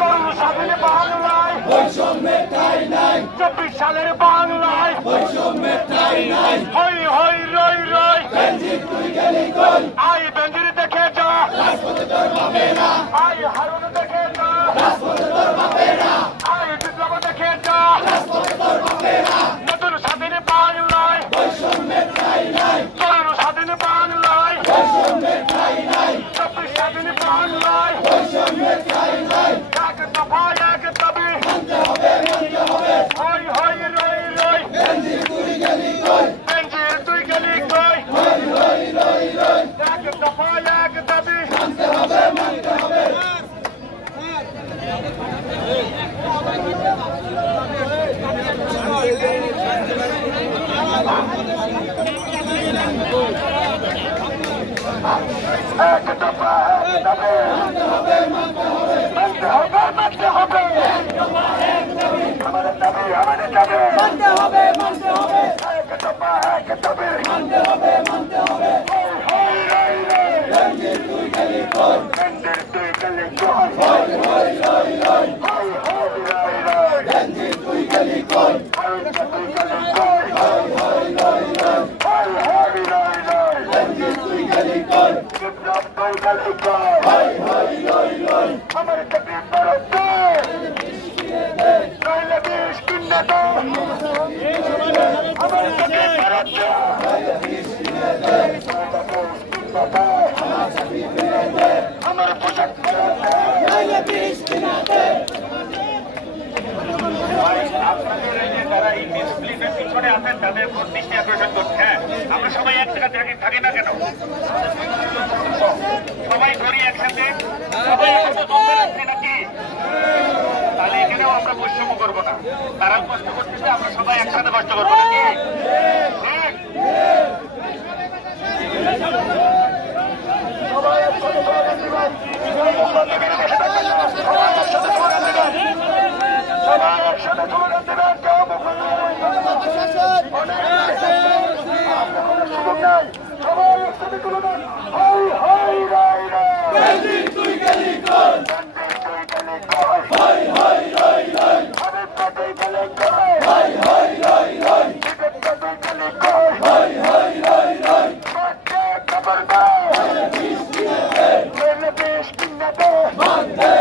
তরুণ স্বাধীন বাংলায় 24 সালের বাংলায় হই হই রই রই আই বেঞ্জির দেখে যা আই হারুন দেখে যা আই বিপ্লব দেখে যা নতুন স্বাধীন বাংলায় তরুণ স্বাধীন বাংলায় 24 স্বাধীন বাংলায় এক দফা এক দাবি হই হই রই রই বেঞ্জির তুই গেলি কই এক দফা এক দাবি এক দফা এক দাবি মানতে হবে আমাদের দাবি মানতে হবে এক দফা এক দাবি মানতে হবে বেঞ্জির তুই গেলি কই বেঞ্জির তুই গেলি কই বেঞ্জির তুই গেলি কই বেঞ্জির তুই গেলি কই বিপ্লব তুই গেলি কই আমার কাছে পড়তে নইলে বিষ কিনে দে আমার কাছে পড়তে নইলে বিষ কিনে দে আমার পোশাক নইলে বিষ কিনে দে আপনাদের এই যে যারা এই ডিসপ্লিনের পিছনে আছেন তাদের দৃষ্টি আকর্ষণ করছে। হ্যাঁ, আমরা সবাই এক জায়গা থাকি না কেন? সবাই ধরি একসাথে, সবাই একসাথে নাকি? তাহলে এখানেও আমরা বৈষম্য করবো না। তারা কষ্ট করতেছে, আমরা সবাই একসাথে কষ্ট করবো নাকি? সবাই একসাথে সবাই একসাথে তুলে দেবেন কেউ সুযোগ নেই সবাই একসাথে তুলে দেন হই হই রাই বেঞ্জির তুই গেলি কই তুই গেলি কই খবরদার বিষ কিনে দে